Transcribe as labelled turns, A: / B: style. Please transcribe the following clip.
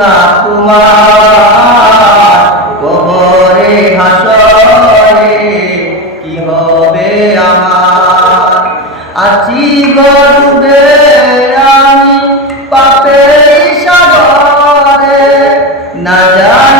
A: করুণা তোমার কবরে হাসরে কি হবে আমার? আছি গরুবে আমি পাপে সাগরে না জানি